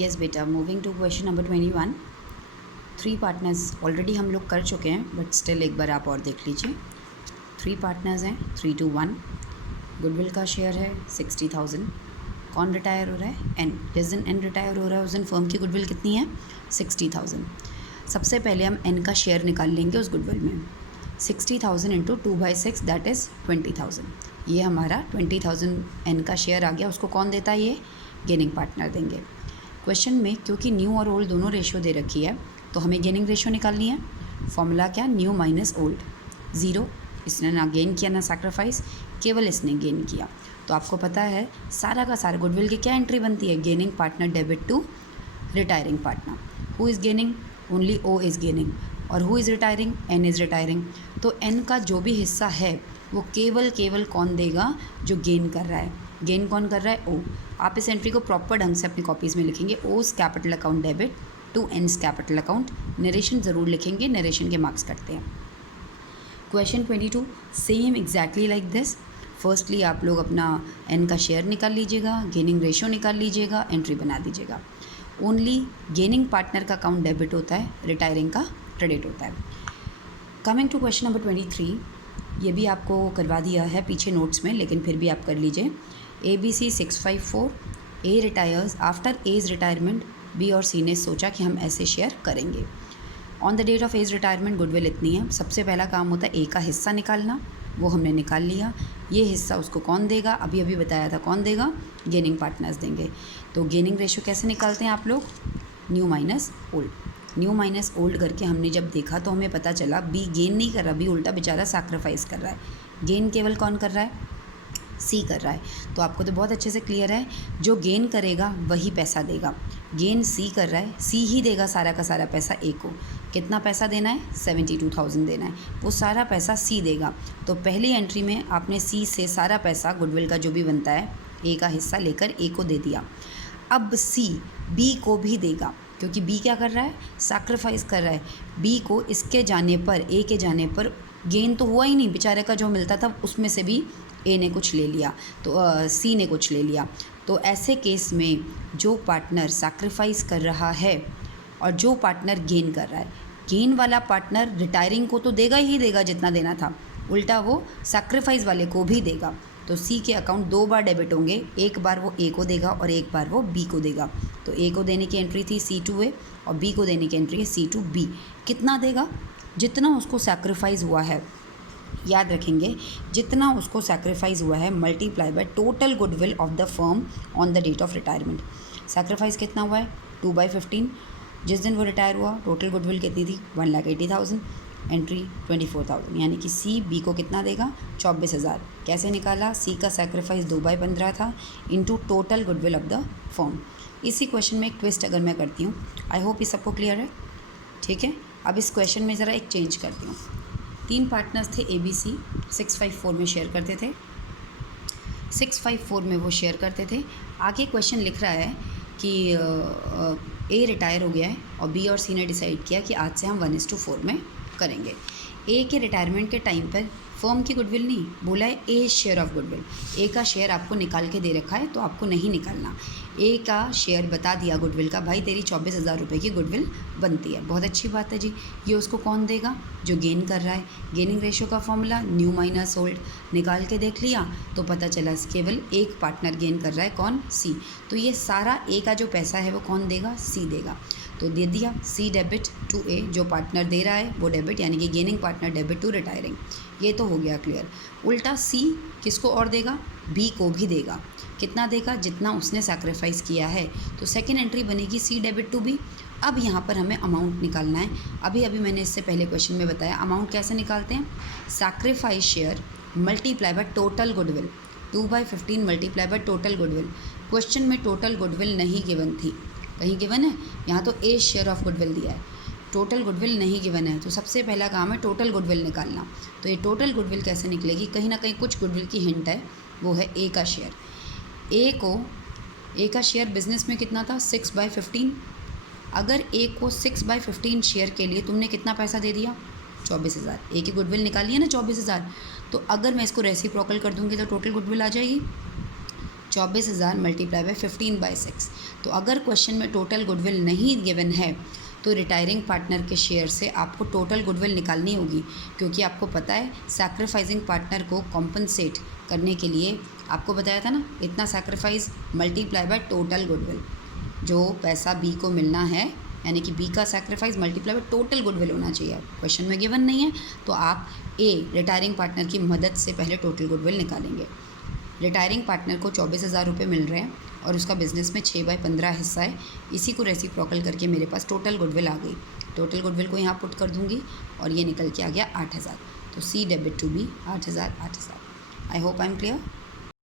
Yes बेटा, moving to question number 21। 3 partners already हम लोग कर चुके हैं, बट स्टिल एक बार आप और देख लीजिए। 3 पार्टनर्स हैं, 3 to 1। गुडविल का शेयर है 60,000। कौन रिटायर हो रहा है? एन। जिस दिन एन रिटायर हो रहा है उस दिन फर्म की गुडविल कितनी है? 60,000। सबसे पहले हम एन का शेयर निकाल लेंगे उस गुडविल में। 60,000 इंटू 2/6 दैट इज़ 20,000। ये हमारा 20,000 एन का शेयर आ गया। उसको कौन देता है? ये गेनिंग पार्टनर देंगे। क्वेश्चन में क्योंकि न्यू और ओल्ड दोनों रेशियो दे रखी है तो हमें गेनिंग रेशियो निकालनी है। फॉर्मूला क्या? New minus old. 0, इसने ना गेन किया ना सैक्रिफाइस, केवल इसने गेन किया। तो आपको पता है सारा का सारा गुडविल की क्या एंट्री बनती है? Gaining partner debit to retiring partner. Who is gaining? Only O is gaining. और who is retiring? N is retiring. तो एन का जो भी हिस्सा है वो केवल कौन देगा? जो गेन कर रहा है। गेन कौन कर रहा है? ओ। आप इस एंट्री को प्रॉपर ढंग से अपनी कॉपीज़ में लिखेंगे। O's capital account debit to N's capital account. Narration ज़रूर लिखेंगे, नरेशन के मार्क्स कटते हैं। Question 22 same exactly like this. Firstly आप लोग अपना एन का शेयर निकाल लीजिएगा, गेनिंग रेशियो निकाल लीजिएगा, एंट्री बना दीजिएगा। ओनली गेनिंग पार्टनर का अकाउंट डेबिट होता है, रिटायरिंग का क्रेडिट होता है। कमिंग टू क्वेश्चन नंबर 23, ये भी आपको करवा दिया है पीछे नोट्स में, लेकिन फिर भी आप कर लीजिए। ABC 654, A retires after age retirement. B और सी ने सोचा कि हम ऐसे शेयर करेंगे। On the date of age retirement goodwill इतनी है। सबसे पहला काम होता है ए का हिस्सा निकालना, वो हमने निकाल लिया। ये हिस्सा उसको कौन देगा? अभी अभी बताया था कौन देगा? गेनिंग पार्टनर्स देंगे। तो गेनिंग रेशियो कैसे निकालते हैं आप लोग? New minus old. New minus old करके हमने जब देखा तो हमें पता चला बी गेन नहीं कर रहा, बी उल्टा बेचारा सैक्रिफाइस कर रहा है। गेन केवल कौन कर रहा है? सी कर रहा है। तो आपको तो बहुत अच्छे से क्लियर है, जो गेन करेगा वही पैसा देगा। गेन सी कर रहा है, सी ही देगा सारा का सारा पैसा ए को। कितना पैसा देना है? 72,000 देना है, वो सारा पैसा सी देगा। तो पहली एंट्री में आपने सी से सारा पैसा गुडविल का जो भी बनता है ए का हिस्सा लेकर ए को दे दिया। अब सी बी को भी देगा, क्योंकि बी क्या कर रहा है? सैक्रिफाइस कर रहा है। बी को इसके जाने पर, ए के जाने पर गेन तो हुआ ही नहीं, बेचारे का जो मिलता था उसमें से भी ए ने कुछ ले लिया, तो सी ने कुछ ले लिया। तो ऐसे केस में जो पार्टनर सैक्रिफाइस कर रहा है और जो पार्टनर गेन कर रहा है, गेन वाला पार्टनर रिटायरिंग को तो देगा ही देगा जितना देना था, उल्टा वो सैक्रिफाइस वाले को भी देगा। तो सी के अकाउंट 2 बार डेबिट होंगे, एक बार वो ए को देगा और एक बार वो बी को देगा। तो ए को देने की एंट्री थी C2A और बी को देने की एंट्री है C2B। कितना देगा? जितना उसको सैक्रिफाइस हुआ है, याद रखेंगे, जितना उसको सैक्रिफाइस हुआ है multiply by total goodwill of the firm on the date of retirement. Sacrifice कितना हुआ है? 2/15। जिस दिन वो रिटायर हुआ टोटल गुडविल कितनी थी? 1,80,000। एंट्री 24,000, यानी कि सी बी को कितना देगा? 24,000। कैसे निकाला? सी का सैक्रिफाइस 2/15 था into total goodwill of the firm. इसी क्वेश्चन में एक ट्विस्ट अगर मैं करती हूँ, आई होप ये सबको क्लियर है, ठीक है। अब इस क्वेश्चन में ज़रा एक चेंज करती हूँ। 3 पार्टनर्स थे, ABC 654 में शेयर करते थे, 654 में वो शेयर करते थे। आगे क्वेश्चन लिख रहा है कि ए रिटायर हो गया है और बी और सी ने डिसाइड किया कि आज से हम 1:4 में करेंगे। ए के रिटायरमेंट के टाइम पर फर्म की गुडविल नहीं, बोला है ए शेयर ऑफ गुडविल। ए का शेयर आपको निकाल के दे रखा है तो आपको नहीं निकालना। ए का शेयर बता दिया गुडविल का, भाई तेरी 24,000 रुपये की गुडविल बनती है। बहुत अच्छी बात है जी। ये उसको कौन देगा? जो गेन कर रहा है। गेनिंग रेशियो का फॉर्मूला न्यू माइनस ओल्ड, निकाल के देख लिया तो पता चला केवल एक पार्टनर गेन कर रहा है, कौन? सी। तो ये सारा ए का जो पैसा है वो कौन देगा? सी देगा। तो दे दिया सी डेबिट टू ए, जो पार्टनर दे रहा है वो डेबिट, यानी कि gaining partner debit to retiring. ये तो हो गया क्लियर। उल्टा सी किसको और देगा? बी को भी देगा। कितना देगा? जितना उसने सैक्रिफाइस किया है। तो सेकेंड एंट्री बनेगी सी डेबिट टू बी। अब यहाँ पर हमें अमाउंट निकालना है। अभी मैंने इससे पहले क्वेश्चन में बताया अमाउंट कैसे निकालते हैं। Sacrifice share multiply by total goodwill, 2/15 multiply by total goodwill. Question में टोटल गुडविल नहीं गिवन थी, कहीं गिवन है? यहाँ तो ए शेयर ऑफ गुडविल दिया है, टोटल गुडविल नहीं गिवन है। तो सबसे पहला काम है टोटल गुडविल निकालना। तो ये टोटल गुडविल कैसे निकलेगी? कहीं ना कहीं कुछ गुडविल की हिंट है, वो है ए का शेयर। ए का शेयर बिजनेस में कितना था? 6/15। अगर ए को 6/15 शेयर के लिए तुमने कितना पैसा दे दिया? 24,000। ए की गुडविल निकाली है ना 24,000। तो अगर मैं इसको रेसिप्रोकल कर दूंगी तो टोटल गुडविल आ जाएगी। 24,000 मल्टीप्लाई बाय 15/6। तो अगर क्वेश्चन में टोटल गुडविल नहीं गिवन है तो रिटायरिंग पार्टनर के शेयर से आपको टोटल गुडविल निकालनी होगी, क्योंकि आपको पता है सैक्रिफाइसिंग पार्टनर को कॉम्पनसेट करने के लिए आपको बताया था ना, इतना sacrifice multiply by total goodwill. जो पैसा बी को मिलना है यानी कि बी का sacrifice multiply by total goodwill होना चाहिए। क्वेश्चन में गिवन नहीं है तो आप ए रिटायरिंग पार्टनर की मदद से पहले टोटल गुडविल निकालेंगे। रिटायरिंग पार्टनर को 24,000 रुपये मिल रहे हैं और उसका बिजनेस में 6/15 हिस्सा है। इसी को रेसिप्रोकल करके मेरे पास टोटल गुडविल आ गई। टोटल गुडविल को यहाँ पुट कर दूँगी और ये निकल के आ गया 8,000। तो C debit to B 8,000। I hope I am clear.